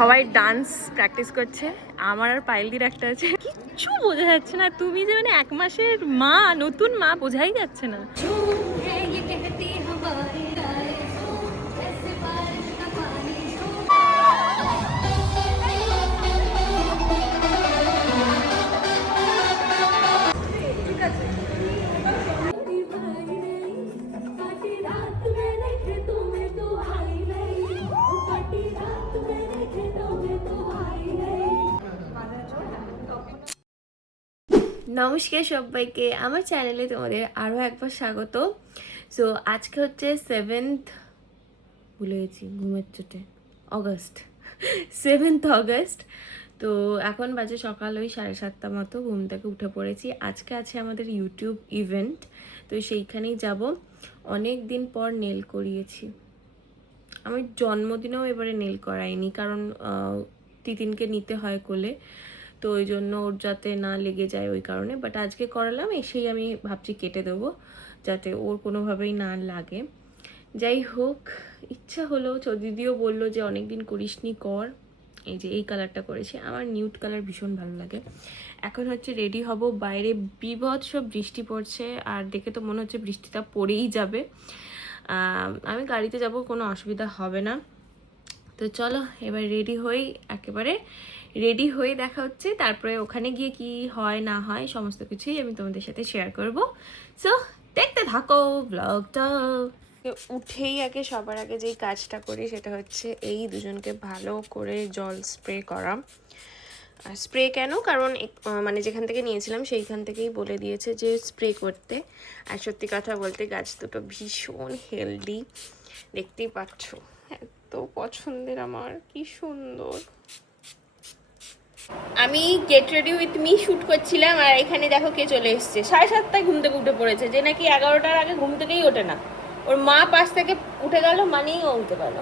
সবাই dance practice করছে, আমার আর পায়েলদির একটা আছে, কিচ্ছু বোঝা যাচ্ছে না। তুমি যে মানে 1 মাসের মা, নতুন মা, বোঝাই যাচ্ছে না। নমস্কার সবাইকে, আমার চ্যানেলে তোমাদের আরও একবার স্বাগত। সো আজকে হচ্ছে 7th, ভুলে গেছি ঘুমের চোটে, অগস্ট, 7th অগস্ট। তো এখন বাজে সকাল ওই 7:30 মতো, ঘুম থেকে উঠে পড়েছি। আজকে আছে আমাদের ইউটিউব ইভেন্ট, তো সেইখানেই যাব। অনেক দিন পর নেল করিয়েছি। আমি জন্মদিনেও এবারে নেল করাইনি, কারণ তিতিনকে নিতে হয় কোলে, তো ওই জন্য ওর যাতে না লেগে যায় ওই কারণে। বাট আজকে করালাম, এসেই আমি ভাবছি কেটে দেবো যাতে ওর কোনোভাবেই না লাগে। যাই হোক, ইচ্ছা হলো, দিদিও বললো যে অনেক দিন করিসনি, কর। এই যে এই কালারটা করেছি, আমার নিউড কালার ভীষণ ভালো লাগে। এখন হচ্ছে রেডি হব, বাইরে বীভৎস বৃষ্টি পড়ছে, আর দেখে তো মনে হচ্ছে বৃষ্টিটা পড়েই যাবে। আমি গাড়িতে যাব, কোনো অসুবিধা হবে না। তো চলো এবার রেডি হই, একেবারে রেডি হয়ে দেখা হচ্ছে। তারপরে ওখানে গিয়ে কি হয় না হয় সমস্ত কিছুই আমি তোমাদের সাথে শেয়ার করব। সো দেখতে থাকো ব্লগটা। উঠেই আগে সবার আগে যেই কাজটা করি সেটা হচ্ছে এই দুজনকে ভালো করে জল স্প্রে করা। আর স্প্রে কেন, কারণ মানে যেখান থেকে নিয়েছিলাম সেইখান থেকেই বলে দিয়েছে যে স্প্রে করতে। আর সত্যি কথা বলতে গাছ দুটো ভীষণ হেলদি, দেখতেই পাচ্ছ, এত পছন্দের আমার, কি সুন্দর। আমি get ready with me shoot করছিলাম, আর এখানে দেখো কে চলে এসছে। 7:30 ঘুম থেকে উঠে পড়েছে, যে নাকি 11টার আগে ঘুম থেকেই ওঠে না। ওর মা পাশ থেকে উঠে গেল মানেই ও উঠে গেল।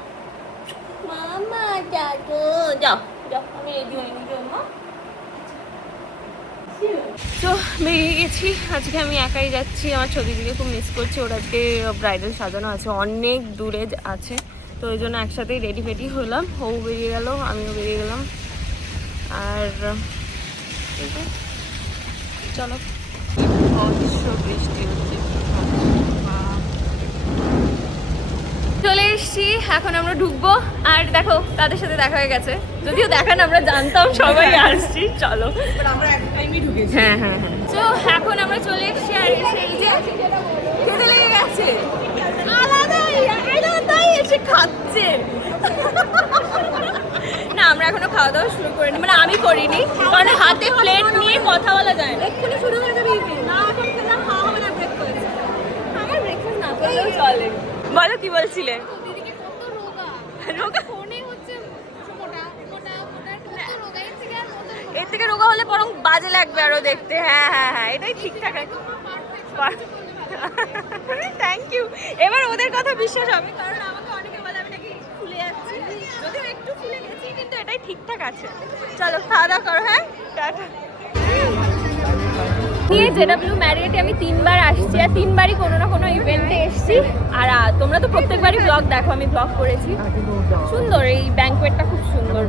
মামা যাও যাও যাও, আমি রেডি হইনি যে মা। তো বেরিয়ে গেছি, আজকে আমি একাই যাচ্ছি। আমার দিদিকে খুব মিস করছি, ওর আজকে ব্রাইডাল সাজানো আছে, অনেক দূরে আছে, তো ওই জন্য একসাথেই রেডি ফেডি হলাম। ও বেরিয়ে গেল, আমিও বেরিয়ে গেলাম। আর চলো, বৃষ্টি হচ্ছে, চলে এসছি, এখন আমরা ঢুকবো। আর দেখো তাদের সাথে দেখা হয়ে গেছে, যদিও দেখান আমরা জানতাম সবাই আসছি। চলো, হ্যাঁ হ্যাঁ হ্যাঁ। তো এখন আমরা চলে এসছি, আর সেই যে খেতে লেগে গেছে, আলাদাই এসে খাচ্ছে। না, আমরা এখনো খাওয়া দাওয়া শুরু করিনি, মানে আমি করিনি, কারণ হাতে প্লেট নিয়ে কথা বলা যায় না। এক্ষুনি শুরু হয়ে যাবে, না এখন খেলাম, খাওয়া হবে না ব্রেকফাস্ট। আমার ব্রেকফাস্ট না করলেও চলে। বলো কি বলছিলে? এর থেকে রোগা হলে বরং বাজে লাগবে আরো দেখতে। হ্যাঁ হ্যাঁ হ্যাঁ, এটাই ঠিকঠাক। Thank you. এবার ওদের কথা বিশ্বাস হবে, কারণ আমাকে অনেকে বলে আমি নাকি ফুলে যাচ্ছি, যদিও একটু ফুলে গেছি, কিন্তু এটাই ঠিকঠাক আছে। চলো খাওয়া দাওয়া করো। হ্যাঁ, টাটা। জেডব্লিউ ম্যারিয়েটে আমি 3বার আসছি, আর 3বারই কোনো না কোনো ইভেন্টে এসছি। আর তোমরা তো প্রত্যেকবারই ব্লগ দেখো, আমি ব্লগ করেছি। সুন্দর, এই ব্যাঙ্কোয়েটটা খুব সুন্দর।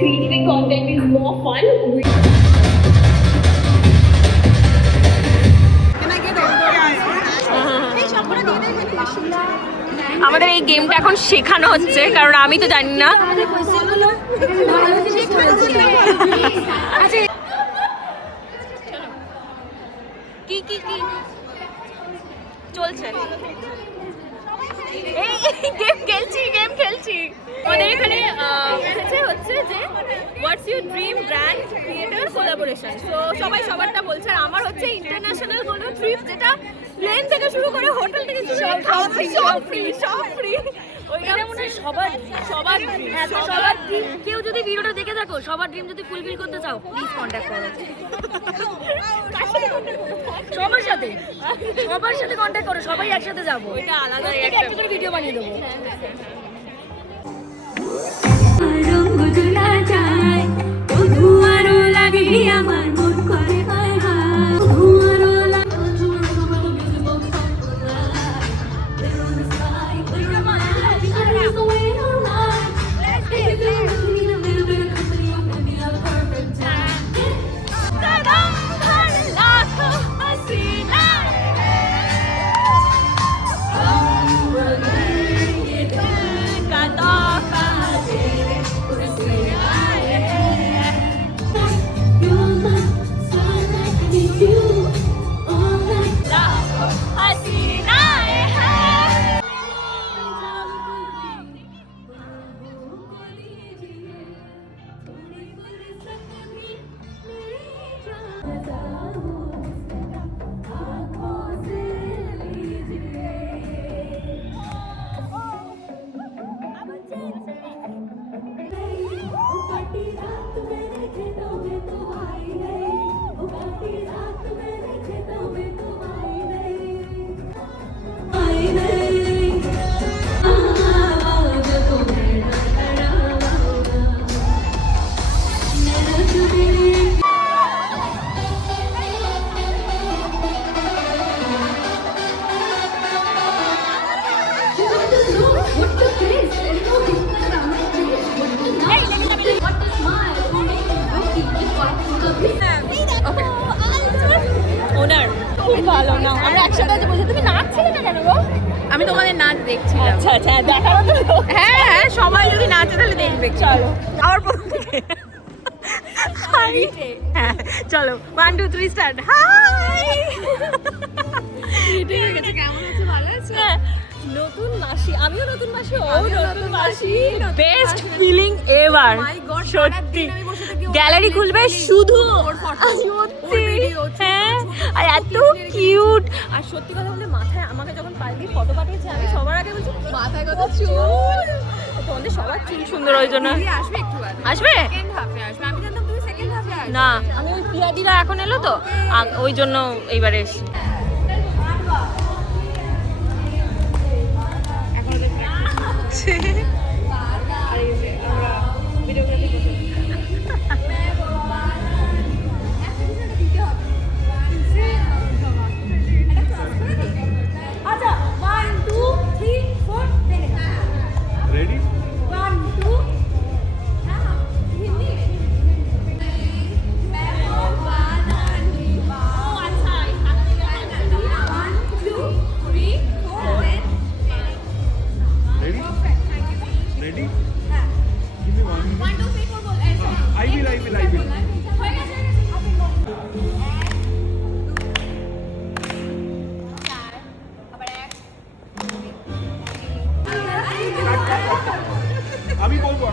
Creating content is more fun. আমাদের এই গেমটা এখন শেখানো হচ্ছে, কারণ আমি তো জানি না। কি কি কি চলছে? এই গেম খেলছি। আমাদের এখানে হচ্ছে যে what's your dream brand creator collaboration. তো সবাই সবারটা বলছে, আর আমার হচ্ছে ইন্টারন্যাশনাল কোনো ট্রিপ, যেটা প্লেন থেকে শুরু করে হোটেল থেকে শুরু করে সব ফ্রি। ওইটা মনে হয় সবার ড্রিম। কেউ যদি ভিডিওটা দেখে থাকো, সবার ড্রিম যদি ফুলফিল করতে চাও, প্লিজ কন্ট্যাক্ট করো। সবার সাথে কন্ট্যাক্ট করো, সবাই একসাথে যাবো। এটা আলাদা একটা করে ভিডিও বানিয়ে দেবো। লাগে দেখছিলাম। আচ্ছা আচ্ছা, দেখার তো। হ্যাঁ হ্যাঁ, সবাই যদি নাচে তাহলে দেখবে। চলো আবার প্রথম থেকে। হ্যাঁ চলো 1 2 3 স্টার্ট। হাই কেমন আছে, ভালো আছো? নতুন মাসি, আমিও নতুন মাসি, ও নতুন মাসি, বেস্ট ফিলিং এভার। সত্যি গ্যালারি খুলবে শুধু হ্যাঁ, আর এত কিউট। আর সত্যি কথা বলতে মাথায় আমাকে যখন পাল্টি ফটো পাঠিয়েছে, আমি সবার আগে বলছি মাথায় কত চুল। তোমাদের সবার চুল সুন্দর, ওই জন্য আসবে একটু বাদে। আসবে সেকেন্ড হাফে আসবে, আমি জানতাম তুমি সেকেন্ড হাফে আসবে। না, আমি ওই পিয়াদিরা এখন এলো তো, ওই জন্য এইবারে এসছি। Ready? Ready? Ready? Give me 1 minute. I will. আমি বলবো।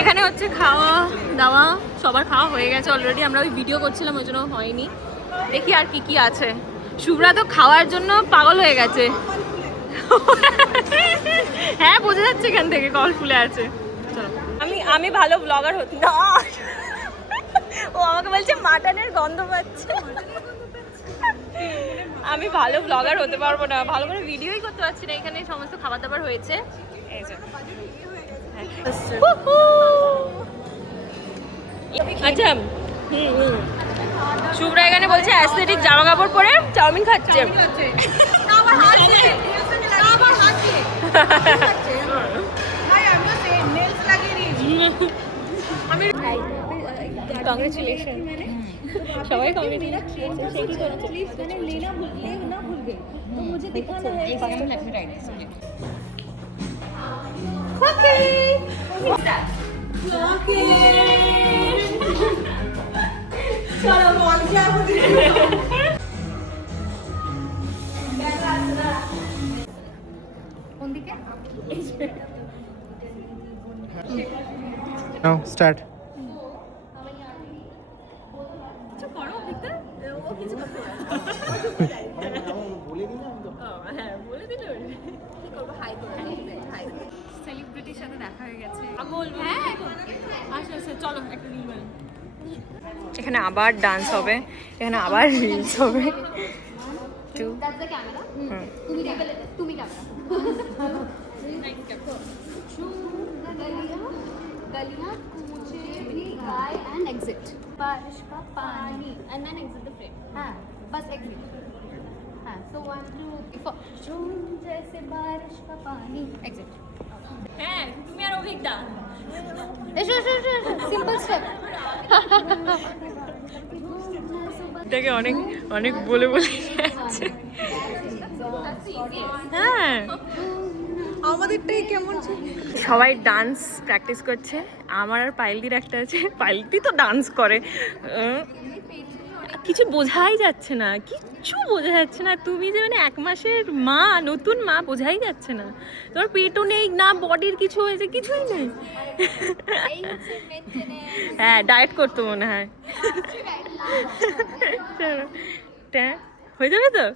এখানে হচ্ছে খাওয়া দাওয়া, সবার খাওয়া হয়ে গেছে অলরেডি। আমরা ওই ভিডিও করছিলাম, ওই জন্য হয়নি। দেখি আর কি কি আছে। শুভ্রা তো খাওয়ার জন্য পাগল হয়ে গেছে। হ্যাঁ বোঝা যাচ্ছে এখান থেকে, কল ফুলে আছে। চলো, আমি ভালো ব্লগার হতে না। ও আমাকে বলছে মাটনের গন্ধ পাচ্ছে। আমি ভালো ব্লগার হতে পারবো না, ভালো করে ভিডিওই করতে পারছি না। এখানে সমস্ত খাবার দাবার হয়েছে, এই যে। আচ্ছা শুভ্রা এখানে বলছে অ্যাস্থেটিক জামা কাপড় পরে চাউমিন খাচ্ছে। কংগ্রেচুলেশন, সবাই কংগ্রেচুলেশন। সে কি করেছে? Now start. সেলিব্রিটির সাথে দেখা হয়ে গেছে। আচ্ছা চলো একটা রিল বানাই। এখানে আবার ডান্স হবে, এখানে আবার রিলস হবে। गलियां कूचे अपनी गाय एंड एग्जिट बारिश का पानी and then exit the frame हाँ बस एग्जिट हाँ सो 1 2 4 झूम जैसे बारिश का पानी एग्जिट হ্যাঁ তুমি আর অভিজ্ঞতা सिंपल स्टेप এটাকে অনেক অনেক বলে বলে যাচ্ছে। হ্যাঁ আমাদেরটাই কেমন সবাই ডান্স প্র্যাকটিস করছে। আমার আর পাইলদির একটা আছে, পাইলদি তো ডান্স করে, কিছু বোঝাই যাচ্ছে না, কিচ্ছু বোঝা যাচ্ছে না। তুমি যে মানে 1 মাসের মা, নতুন মা, বোঝাই যাচ্ছে না। তোমার পেটও নেই না, বডির কিছু হয়েছে, কিছুই নেই। হ্যাঁ ডায়েট করতো মনে হয়। হয়ে যাবে তো?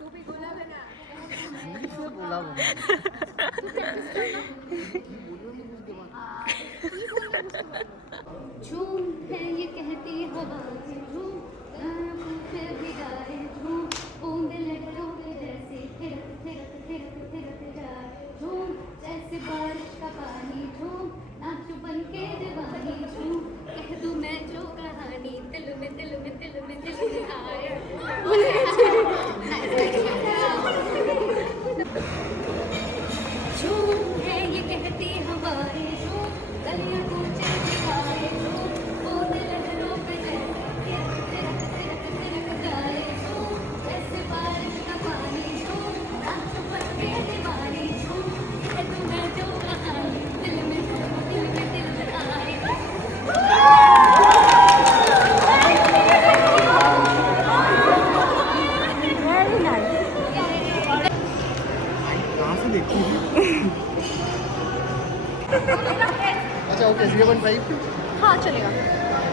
झूम है ये कहती हवा झूम पे भिगाए झूम बूंदे लहरों पे जैसे थिरक थिरक थिरक थिरक जाए झूम जैसे बारिश का पानी झूम नाचो बन के दीवानी झूम कह दूं मैं जो कहानी दिल में दिल में दिल में दिल में आए झूम है ये कहती हवा अच्छा ओके 0.5 हाँ चलेगा,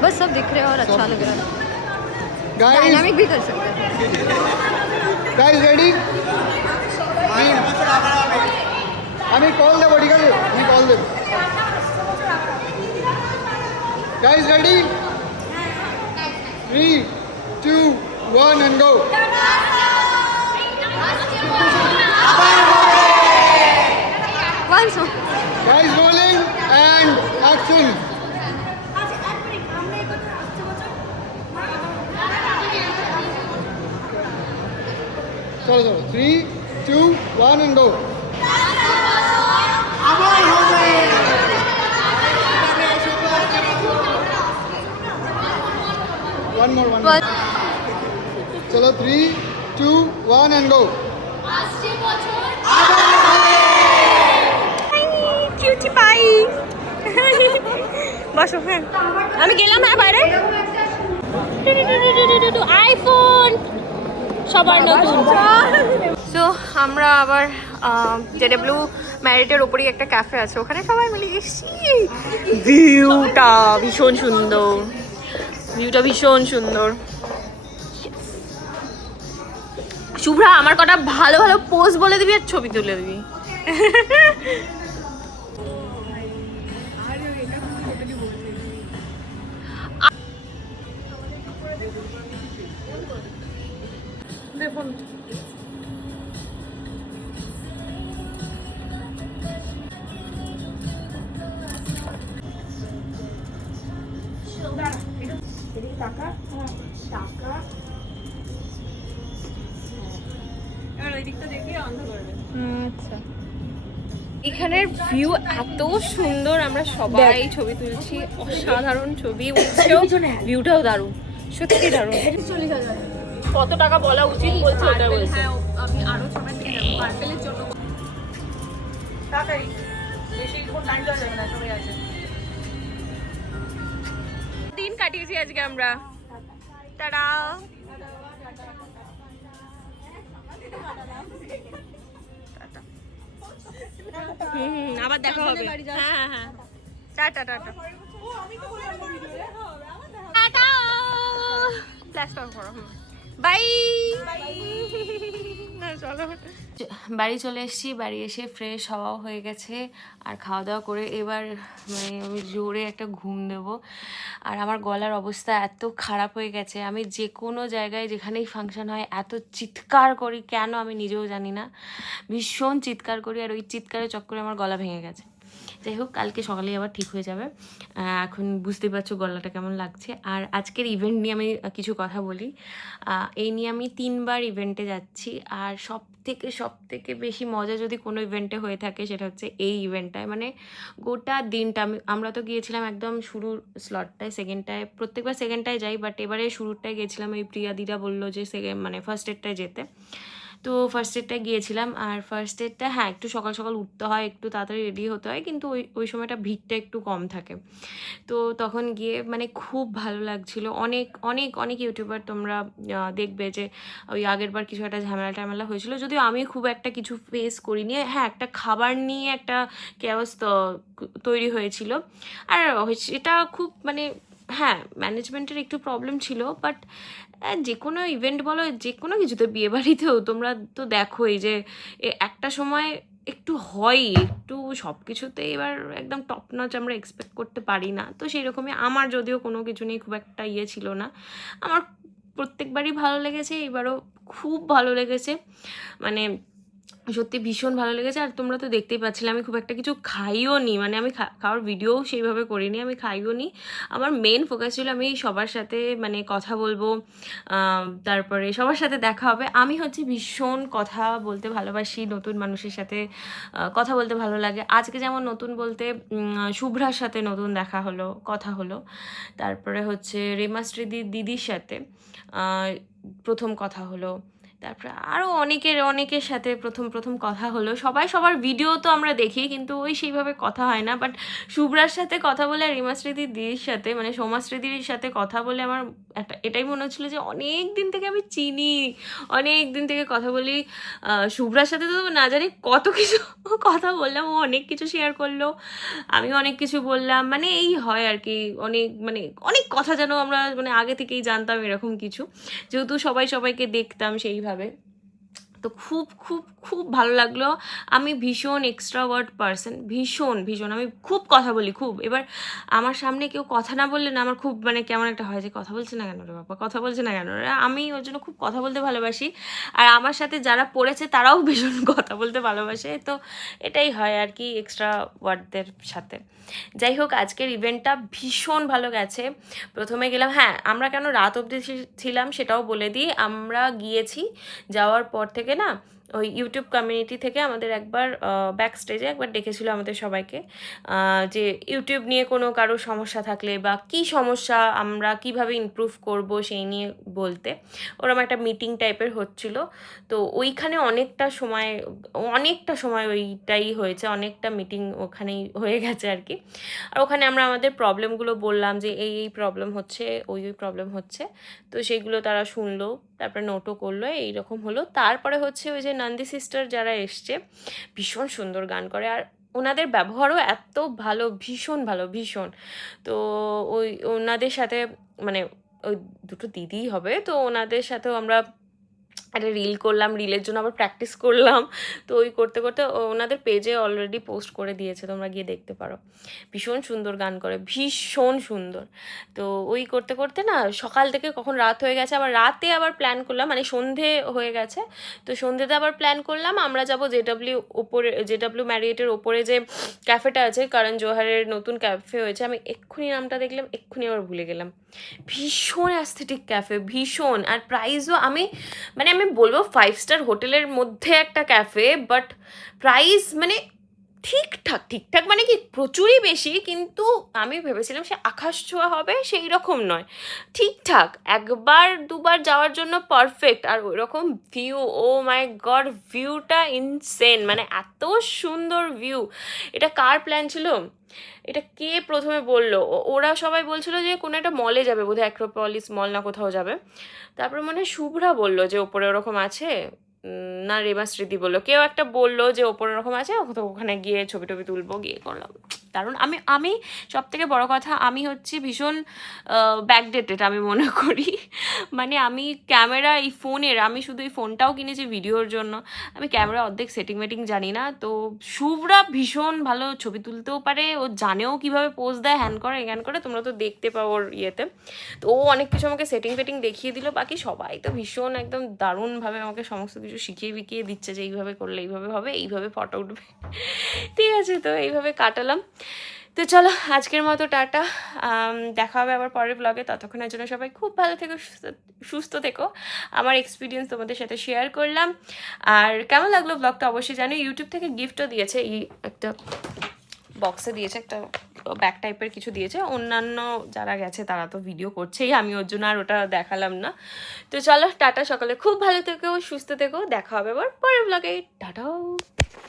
बस सब दिख रहे हैं और अच्छा लग रहा है। गाइस डायनामिक भी कर सकते हैं। गाइस रेडी আমি কল দেবো ঠিক আছে আমি কল দেবো guys ready 3 2 1 and go Once more. guys rolling and action চলো চলো 3 2 1 and go one more चलो 3 2 1 and go কিউটি পাই বসো হ্যাঁ আমি গেলাম হ্যাঁ বাইরে আইফোন সবার নতুন সো আমরা আবার জেডব্লিউ ম্যারিটের ওপরেই একটা ক্যাফে আছে ওখানে সবাই মিলে এসেছি ভিউটা ভীষণ সুন্দর শুভ্রা আমার কটা ভালো ভালো পোজ বলে দিবি আর ছবি তুলে দিবি এখানের ভিউ এত সুন্দর আমরা সবাই ছবি তুলছি অসাধারণ ছবি উঠছেও ভিউটাও দারুণ সত্যি দারুণ কত টাকা বলা উচিত বলছে ওটা বলছে আমি আরো ছবি পার্সেলের জন্য তাড়াতাড়ি বেশি টাইম দেওয়া যাবে না সবাই আছে দিন কাটিয়েছি আজকে আমরা টাটা আবার দেখা হবে হ্যাঁ হ্যাঁ টাটা টাটা টাটা প্লাস্টার করো বাই চলো বাড়ি চলে এসেছি বাড়ি এসে ফ্রেশ হওয়াও হয়ে গেছে আর খাওয়া দাওয়া করে এবার মানে আমি জোরে একটা ঘুম দেবো আর আমার গলার অবস্থা এত খারাপ হয়ে গেছে আমি যে কোনো জায়গায় যেখানেই ফাংশন হয় এত চিৎকার করি কেন আমি নিজেও জানি না ভীষণ চিৎকার করি আর ওই চিৎকারের চক্করে আমার গলা ভেঙে গেছে যাই হোক কালকে সকালেই আবার ঠিক হয়ে যাবে এখন বুঝতে পারছো গলাটা কেমন লাগছে আর আজকের ইভেন্ট নিয়ে আমি কিছু কথা বলি এই নিয়ে আমি 3বার ইভেন্টে যাচ্ছি আর সব থেকে বেশি মজা যদি কোনো ইভেন্টে হয়ে থাকে সেটা হচ্ছে এই ইভেন্টটায় মানে গোটা দিনটা আমরা তো গিয়েছিলাম একদম শুরুর স্লটটায় সেকেন্ডটায় প্রত্যেকবার সেকেন্ডটায় যাই বাট এবারে শুরুরটায় গেছিলাম এই প্রিয়া দিদা বললো যে মানে ফার্স্ট এডটায় যেতে তো ফার্স্ট এডটায় গিয়েছিলাম আর ফার্স্ট এডটা হ্যাঁ একটু সকাল সকাল উঠতে হয় একটু তাড়াতাড়ি রেডি হতে হয় কিন্তু ওই সময়টা ভিড়টা একটু কম থাকে তো তখন গিয়ে মানে খুব ভালো লাগছিলো অনেক অনেক অনেক ইউটিউবার তোমরা দেখবে যে ওই আগের বার কিছু একটা ঝামেলা হয়েছিল যদিও আমি খুব একটা কিছু ফেস করিনি হ্যাঁ একটা খাবার নিয়ে একটা কেওস তৈরি হয়েছিল আর এটা খুব মানে হ্যাঁ ম্যানেজমেন্টের একটু প্রবলেম ছিল বাট যে কোনো ইভেন্ট বলো যে কোনো কিছুতে বিয়েবাড়িতেও তোমরা তো দেখোই যে একটা সময় একটু হয় একটু সব কিছুতে এবার একদম টপ নচ আমরা এক্সপেক্ট করতে পারি না তো সেই রকমই আমার যদিও কোনো কিছু নিয়ে খুব একটা ছিল না আমার প্রত্যেকবারই ভালো লেগেছে এবারও খুব ভালো লেগেছে মানে সত্যি ভীষণ ভালো লেগেছে আর তোমরা তো দেখতেই পাচ্ছিলে আমি খুব একটা কিছু খাইও নি মানে আমি খাওয়ার ভিডিও সেইভাবে করিনি আমি খাইও নি আমার মেন ফোকাস ছিল আমি সবার সাথে মানে কথা বলবো তারপরে সবার সাথে দেখা হবে আমি হচ্ছে ভীষণ কথা বলতে ভালোবাসি নতুন মানুষের সাথে কথা বলতে ভালো লাগে আজকে যেমন নতুন বলতে শুভ্রার সাথে নতুন দেখা হলো কথা হলো তারপরে হচ্ছে রেমাশ্রী দিদির সাথে প্রথম কথা হলো তারপরে আরও অনেকের সাথে প্রথম কথা হলো। সবাই সবার ভিডিও তো আমরা দেখি, কিন্তু ওই সেইভাবে কথা হয় না। বাট শুভ্রার সাথে কথা বলে আর রিমাশ্রী দিদির সাথে, মানে সোমাশ্রী দিদির সাথে কথা বলে আমার এটাই মনে হচ্ছিলো যে অনেক দিন থেকে আমি চিনি, অনেক দিন থেকে কথা বলি। শুভ্রার সাথে তো না জানি কত কিছু কথা বললাম, ও অনেক কিছু শেয়ার করলো, আমিও অনেক কিছু বললাম। মানে এই হয় আর কি, অনেক কথা যেন আমরা মানে আগে থেকেই জানতাম এরকম কিছু, যেহেতু সবাইকে দেখতাম সেইভাবে। তো খুব ভালো লাগলো। আমি ভীষণ এক্সট্রাভার্ট পার্সন, ভীষণ আমি খুব কথা বলি খুব। এবার আমার সামনে কেউ কথা না বললে না আমার খুব মানে কেমন একটা হয় যে কথা বলছে না কেন রে বাবা, কথা বলছে না কেন রে। আমি ওর জন্য খুব কথা বলতে ভালোবাসি, আর আমার সাথে যারা পড়েছে তারাও ভীষণ কথা বলতে ভালোবাসে। তো এটাই হয় আর কি এক্সট্রাভার্টদের সাথে। যাই হোক, আজকের ইভেন্টটা ভীষণ ভালো গেছে। প্রথমে গেলাম, হ্যাঁ আমরা কেন রাত অবধি ছিলাম সেটাও বলে দিই। আমরা গিয়েছি, যাওয়ার পর থেকে না ওই ইউটিউব কমিউনিটি থেকে আমাদের একবার ব্যাক স্টেজে একবার ডেকেছিল আমাদের সবাইকে, যে ইউটিউব নিয়ে কোনো কারো সমস্যা থাকলে বা কি সমস্যা আমরা কিভাবে ইমপ্রুভ করব সেই নিয়ে বলতে, ওরকম একটা মিটিং টাইপের হচ্ছিল। তো ওইখানে অনেকটা সময় ওইটাই হয়েছে, অনেকটা মিটিং ওখানেই হয়ে গেছে আর কি। আর ওখানে আমরা আমাদের প্রবলেমগুলো বললাম যে এই প্রবলেম হচ্ছে, ওই প্রবলেম হচ্ছে। তো সেইগুলো তারা শুনলো, তারপরে নোটও করলো, এইরকম হলো। তারপরে হচ্ছে ওই যে নন্দী সিস্টার যারা এসছে, ভীষণ সুন্দর গান করে, আর ওনাদের ব্যবহারও এত ভালো, ভীষণ ভালো, ভীষণ। তো ওনাদের সাথে মানে ওই দুটো দিদিই হবে, তো ওনাদের সাথেও আমরা একটা রিল করলাম, রিলের জন্য আবার প্র্যাকটিস করলাম। তো ওই করতে ওনাদের পেজে অলরেডি পোস্ট করে দিয়েছে, তোমরা গিয়ে দেখতে পারো। ভীষণ সুন্দর গান করে, ভীষণ সুন্দর। তো ওই করতে না সকাল থেকে কখন রাত হয়ে গেছে, আবার রাতে আবার প্ল্যান করলাম, মানে সন্ধে হয়ে গেছে। তো সন্ধেতে আবার প্ল্যান করলাম আমরা যাবো জেডাব্লিউ ম্যারিয়েটের ওপরে যে ক্যাফেটা আছে, কারণ জোহারের নতুন ক্যাফে হয়েছে। আমি এক্ষুনি নামটা দেখলাম, এক্ষুনি আবার ভুলে গেলাম। ভীষণ অ্যাস্থেটিক ক্যাফে, ভীষণ। আর প্রাইসও আমি বলবো 5 স্টার হোটেলের মধ্যে একটা ক্যাফে, বাট প্রাইস মানে ঠিকঠাক মানে কি প্রচুরই বেশি, কিন্তু আমি ভেবেছিলাম সে আকাশ ছোঁয়া হবে, সেই রকম নয়, ঠিকঠাক, একবার দুবার যাওয়ার জন্য পারফেক্ট। আর ওই রকম ভিউ, ও মাই গড, ভিউটা ইনসেন, মানে এত সুন্দর ভিউ। এটা কার প্ল্যান ছিল, এটা কে প্রথমে বললো, ওরা সবাই বলছিল যে কোনো একটা মলে যাবে, বোধহয় অ্যাক্রোপলিস মল না কোথাও যাবে। তারপরে মনে হয় শুভ্রা বললো যে ওপরে ওরকম আছে, না রেমাশ্রীদি বললো, কেউ একটা বললো যে ওপরে ওরকম আছে, ওখানে গিয়ে ছবি টবি তুলবো, গিয়ে করলাম। কারণ আমি সব থেকে বড় কথা, আমি হচ্ছি ভীষণ ব্যাকডেটেড আমি মনে করি। মানে আমি ক্যামেরা এই ফোনের, আমি শুধু এই ফোনটাও কিনেছি ভিডিওর জন্য, আমি ক্যামেরা অর্ধেক সেটিং মেটিং জানি না। তো শুভ্রা ভীষণ ভালো ছবি তুলতেও পারে, ও জানেও কীভাবে পোজ দেয়, হ্যান করে জ্ঞান করে, তোমরা তো দেখতে পাও ওর ইয়েতে। তো ও অনেক কিছু আমাকে সেটিং ফেটিং দেখিয়ে দিল। বাকি সবাই তো ভীষণ একদম দারুণভাবে আমাকে সমস্ত কিছু শিখিয়ে দিচ্ছে যে এইভাবে করলে এইভাবে হবে, এইভাবে ফটো উঠবে। ঠিক আছে, তো এইভাবে কাটালাম। তো চলো আজকের মতো টাটা, দেখা হবে আবার পরের ব্লগে। ততক্ষণের জন্য সবাই খুব ভালো থেকো, সুস্থ থেকো। আমার এক্সপিরিয়েন্স তোমাদের সাথে শেয়ার করলাম। আর কেমন লাগলো ব্লগটা অবশ্যই জানো। ইউটিউব থেকে গিফটও দিয়েছে, এই একটা বক্সে দিয়েছে, একটা ব্যাক টাইপের কিছু দিয়েছে। অন্যান্য যারা গেছে তারা তো ভিডিও করছেই, আমি ওর জন্য আর ওটা দেখালাম না। তো চলো টাটা, সকালে খুব ভালো থেকো, সুস্থ থেকো, দেখা হবে আবার পরের ব্লগে, টাটা।